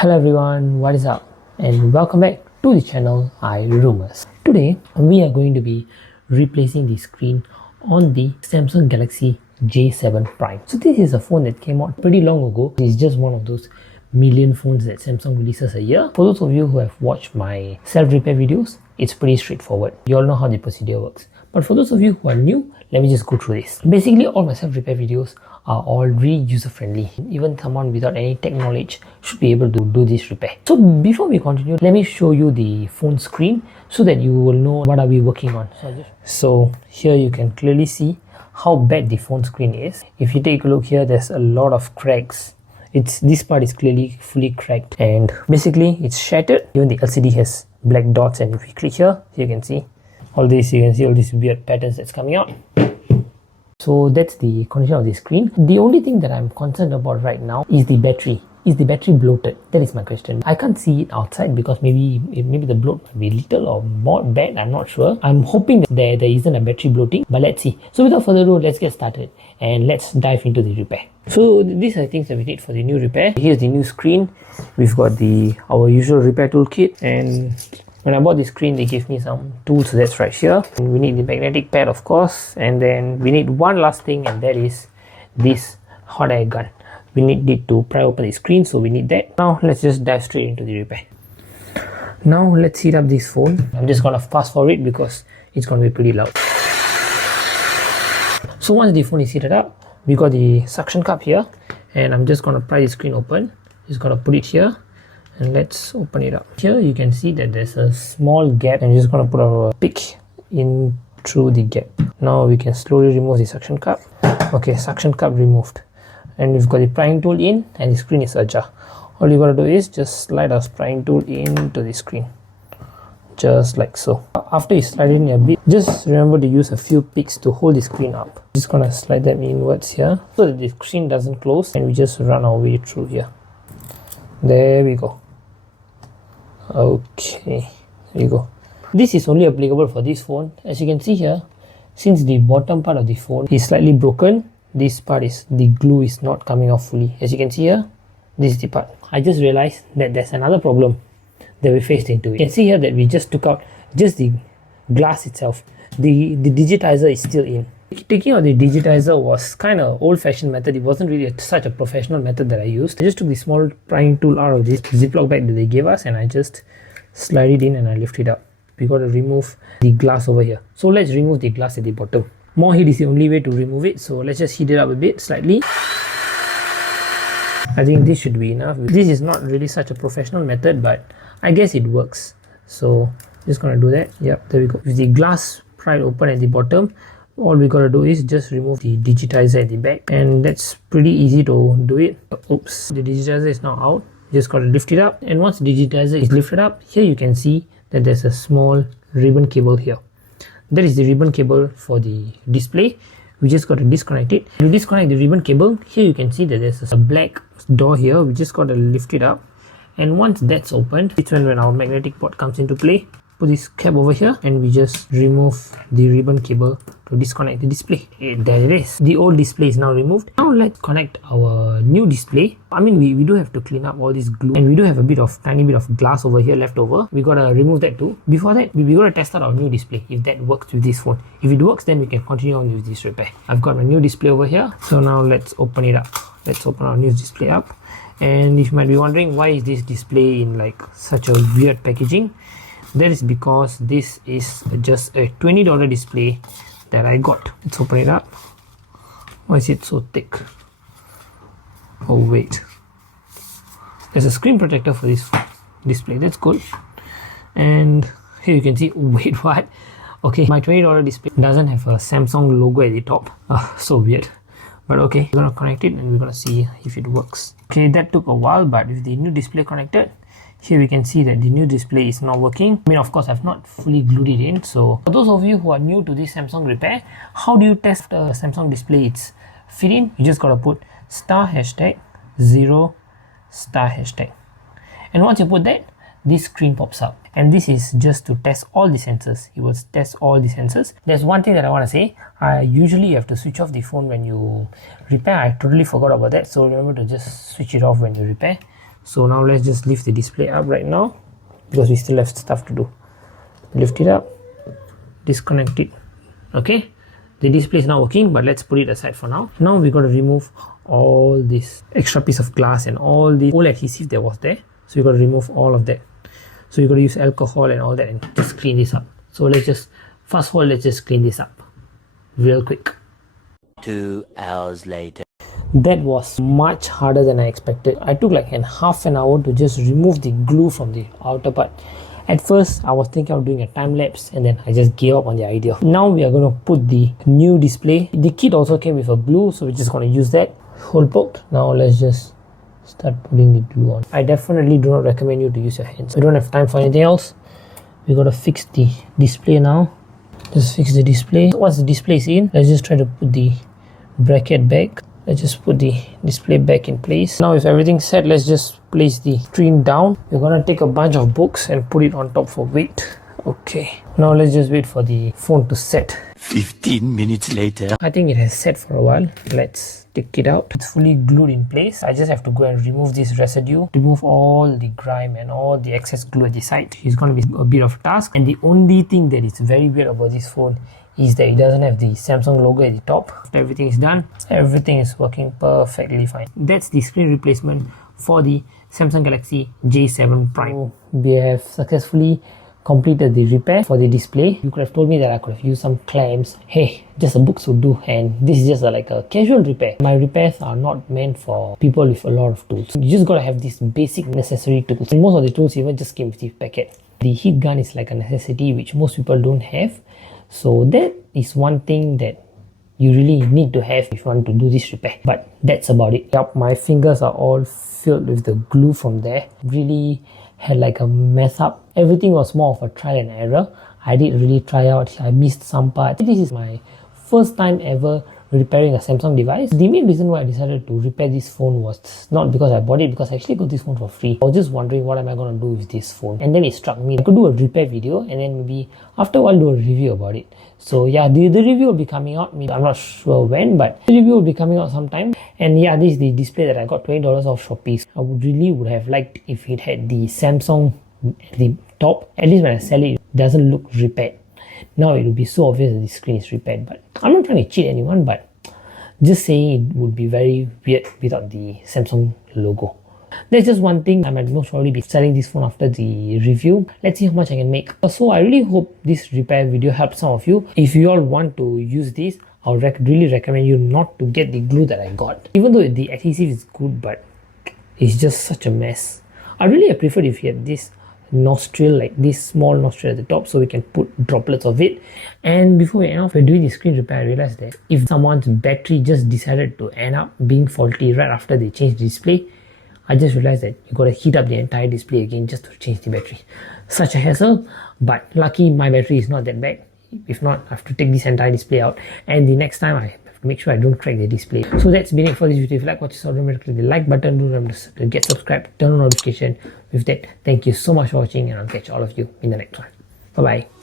Hello everyone, what is up? And welcome back to the channel iRumors. Today we are going to be replacing the screen on the Samsung Galaxy J7 Prime. So this is a phone that came out pretty long ago. It's just one of those million phones that Samsung releases a year. For those of you who have watched my self-repair videos, it's pretty straightforward. You all know how the procedure works. But for those of you who are new, let me just go through this. Basically, all my self-repair videos are all really user-friendly. Even someone without any tech knowledge should be able to do this repair. So before we continue, let me show you the phone screen so that you will know what are we working on. So here you can clearly see how bad the phone screen is. If you take a look here, there's a lot of cracks. This part is clearly fully cracked and basically it's shattered. Even the LCD has black dots, and if we click here, you can see all these weird patterns that's coming out. So that's the condition of the screen. The only thing that I'm concerned about right now is the battery. Is the battery bloated? That is my question. I can't see it outside because maybe the bloat might be little or more bad. I'm not sure. I'm hoping that there isn't a battery bloating, but let's see. So without further ado, let's get started and let's dive into the repair. So these are things that we need for the new repair. Here's the new screen. We've got our usual repair toolkit, and when I bought this screen, they gave me some tools. That's right here. And we need the magnetic pad, of course, and then we need one last thing, and that is this hot air gun. We need it to pry open the screen, so we need that. Now let's just dive straight into the repair. Now let's heat up this phone. I'm just gonna fast forward because it's gonna be pretty loud. So once the phone is heated up, we got the suction cup here, and I'm just gonna pry the screen open. Just gonna put it here. And let's open it up. Here you can see that there's a small gap, and we're just going to put our pick in through the gap. Now we can slowly remove the suction cup. Okay, suction cup removed, and we've got the prying tool in, and the screen is ajar. All you got to do is just slide our prying tool into the screen, just like so. After you slide it in a bit, just remember to use a few picks to hold the screen up. Just gonna slide them inwards here so that the screen doesn't close, and we just run our way through here. There we go. Okay, there you go. This is only applicable for this phone. As you can see here, since the bottom part of the phone is slightly broken, this part the glue is not coming off fully. As you can see here, this is the part. I just realized that there's another problem that we faced into it. You can see here that we just took out just the glass itself. The digitizer is still in. Taking out the digitizer was kind of old-fashioned method. It wasn't really such a professional method that I used. I just took the small prying tool out of this Ziploc bag that they gave us, and I just slide it in and I lift it up. We got to remove the glass over here. So let's remove the glass at the bottom. More heat is the only way to remove it, so let's just heat it up a bit slightly. I think this should be enough. This is not really such a professional method, but I guess it works. So just gonna do that. Yep, there we go. With the glass pried open at the bottom, all we gotta do is just remove the digitizer at the back, and that's pretty easy to do it. Oops, the digitizer is now out. Just gotta lift it up, and once the digitizer is lifted up, here you can see that there's a small ribbon cable here. That is the ribbon cable for the display. We just got to disconnect it. To disconnect the ribbon cable, here you can see that there's a black door here. We just got to lift it up, and once that's opened, it's when our magnetic port comes into play. Put this cap over here, and we just remove the ribbon cable to disconnect the display. There it is. The old display is now removed. Now let's connect our new display. I mean, we do have to clean up all this glue, and we do have a tiny bit of glass over here left over. We gotta remove that too. Before that, we gotta test out our new display, if that works with this phone. If it works, then we can continue on with this repair. I've got my new display over here. So now let's open it up. Let's open our new display up. And you might be wondering, why is this display in like such a weird packaging? That is because this is just a $20 display that I got. Let's open it up. Why is it so thick? Oh wait, there's a screen protector for this display. That's good. And here you can see, wait, what? Okay, my $20 display doesn't have a Samsung logo at the top. So weird. But okay, we're gonna connect it and we're gonna see if it works. Okay, that took a while, but with the new display connected, here we can see that the new display is not working. I mean, of course, I've not fully glued it in. So for those of you who are new to this Samsung repair, how do you test a Samsung display? It's fit in. You just gotta put *#0*#. And once you put that, this screen pops up. And this is just to test all the sensors. It will test all the sensors. There's one thing that I want to say. Usually you have to switch off the phone when you repair. I totally forgot about that. So remember to just switch it off when you repair. So now let's just lift the display up right now, because we still have stuff to do. Lift it up, disconnect it. Okay, the display is now working, but let's put it aside for now. Now we got to remove all this extra piece of glass and all the old adhesive that was there. So you got to remove all of that. So you got to use alcohol and all that and just clean this up. So let's just fast forward, let's just clean this up real quick. 2 hours later. That was much harder than I expected. I took like half an hour to just remove the glue from the outer part. At first, I was thinking of doing a time lapse, and then I just gave up on the idea. Now we are going to put the new display. The kit also came with a glue, so we're just going to use that. Hole poked. Now let's just start putting the glue on. I definitely do not recommend you to use your hands. We don't have time for anything else. We got to fix the display now. Just fix the display. Once the display is in, let's just try to put the bracket back. Let's just put the display back in place. Now if everything's set, let's just place the screen down. We're gonna take a bunch of books and put it on top for weight. Okay, now let's just wait for the phone to set. 15 minutes later. I think it has set for a while. Let's take it out. It's fully glued in place. I just have to go and remove this residue, remove all the grime and all the excess glue at the side. It's going to be a bit of a task. And the only thing that is very weird about this phone is that it doesn't have the Samsung logo at the top. After everything is done, everything is working perfectly fine. That's the screen replacement for the Samsung Galaxy J7 Prime. We have successfully completed the repair for the display. You could have told me that I could have used some clamps. Hey, just a box would do, and this is just like a casual repair. My repairs are not meant for people with a lot of tools. You just gotta have these basic necessary tools. And most of the tools even just came with the packet. The heat gun is like a necessity which most people don't have. So that is one thing that you really need to have if you want to do this repair. But that's about it. Yup, my fingers are all filled with the glue from there. Really had like a mess up. Everything was more of a trial and error. I did really try out. I missed some parts. This is my first time ever repairing a Samsung device. The main reason why I decided to repair this phone was not because I bought it, because I actually got this phone for free. I was just wondering what am I going to do with this phone, and then it struck me I could do a repair video and then maybe after a while do a review about it. So yeah, the review will be coming out. I'm not sure when, but the review will be coming out sometime. And yeah, this is the display that I got $20 off Shopee. I would have liked if it had the Samsung at the top. At least when I sell it, it doesn't look repaired. Now it will be so obvious that the screen is repaired, but I'm not trying to cheat anyone, but just saying it would be very weird without the Samsung logo. There's just one thing. I might most probably be selling this phone after the review. Let's see how much I can make. So I really hope this repair video helps some of you. If you all want to use this, I would really recommend you not to get the glue that I got. Even though the adhesive is good, but it's just such a mess. I really prefer if you had this nostril, like this small nostril at the top, so we can put droplets of it. And before we end off, we're doing the screen repair. I realized that if someone's battery just decided to end up being faulty right after they change the display, I just realized that you gotta heat up the entire display again just to change the battery. Such a hassle, but lucky my battery is not that bad. If not, I have to take this entire display out, and the next time I have to make sure I don't crack the display. So that's been it for this video. If you like what you saw, don't forget to click the like button, don't remember to get subscribed, turn on notification. With that, thank you so much for watching, and I'll catch all of you in the next one. Bye bye.